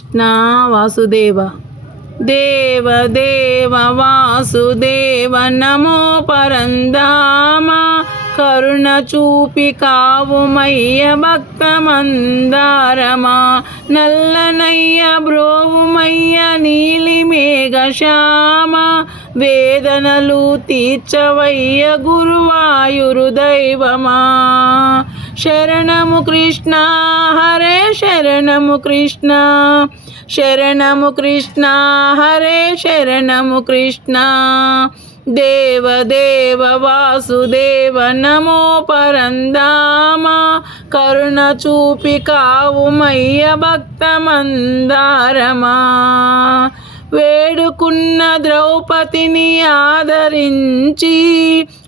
కృష్ణ వాసుదేవ దేవ దేవ వాసుదేవ నమో పరంధామ కరుణ చూపి కావుమయ్య భక్త మందారమా నల్లనయ్య బ్రోవుమయ్య నీలి మేఘశ్యామ వేదనలు తీర్చవయ్య గురువాయురు దైవమా శరణము కృష్ణ హరే శరణము కృష్ణ శరణము కృష్ణ హరే శరణము కృష్ణ దేవ దేవ వాసుదేవ నమో పరంధామ కరుణ చూపి కావుమయ్య భక్త మందారమా వేడుకున్న ద్రౌపదిని ఆదరించి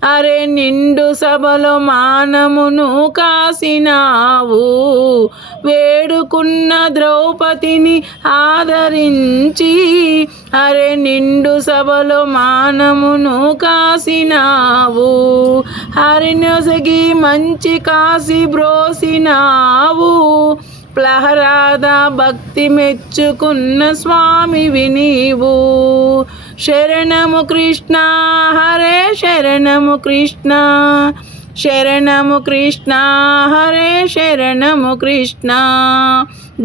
అరే నిండు సభలో మానమును కాసినావు వేడుకున్న ద్రౌపదిని ఆదరించి అరే నిండు సభలో మానమును కాసినావు హరినొసగి మంచి కాసి బ్రోసినావు ప్రహ్లాద భక్తి మెచ్చుకున్న స్వామివి నీవు శరణము కృష్ణ హరే శరణము కృష్ణ శరణము కృష్ణ హరే శరణము కృష్ణ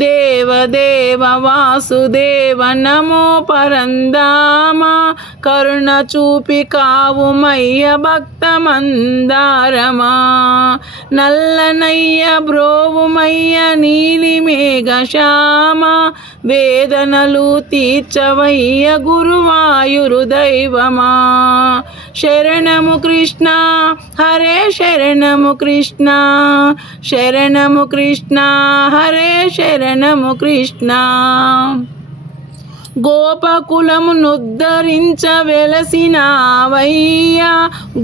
దేవ దేవ వాసుదేవ నమో పరంధామ కరుణ చూపి కావుమయ్య భక్త మందారమా నల్లనయ్య బ్రోవుమయ్య నీలి మేఘశ్యామ వేదనలు తీర్చవయ్య గురువాయురు దైవమా శరణము కృష్ణ హరే శరణము కృష్ణ శరణము కృష్ణ హరే శరణము కృష్ణ గోపకులమునుద్ధరించ వెలసినావయ్యా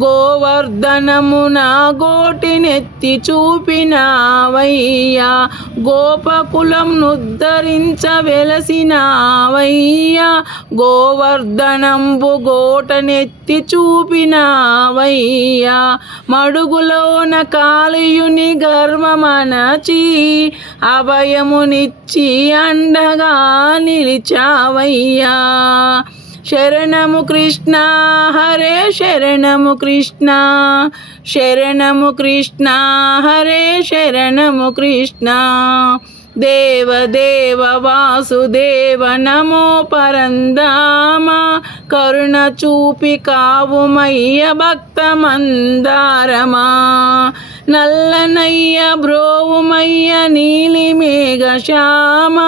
గోవర్ధనమున గోటినెత్తి చూపినావయ్యా గోపకులమునుద్ధరించ వెలసినావయ్యా గోవర్ధనంబు గోటనెత్తి చూపినావయ్యా మడుగులోన కాళీయుని గర్వమనచి అభయమునిచ్చి అండగా నిలిచావయ్యా శరణము కృష్ణ హరే శరణము కృష్ణ శరణము కృష్ణ హరే శరణము కృష్ణ దేవ దేవ వాసుదేవ నమో పరంధామ కరుణ చూపి కావుమయ్య భక్త మందారమా నల్లనయ్య బ్రోవుమయ్య నీలి మేఘశ్యామ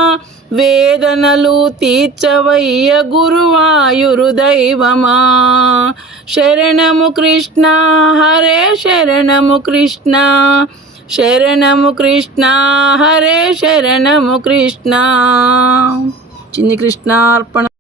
వేదనలు తీర్చవయ్య గురువాయురు దైవమా శరణము కృష్ణ హరే శరణము కృష్ణ శరణము కృష్ణ హరే శరణము కృష్ణ చిన్ని కృష్ణార్పణ.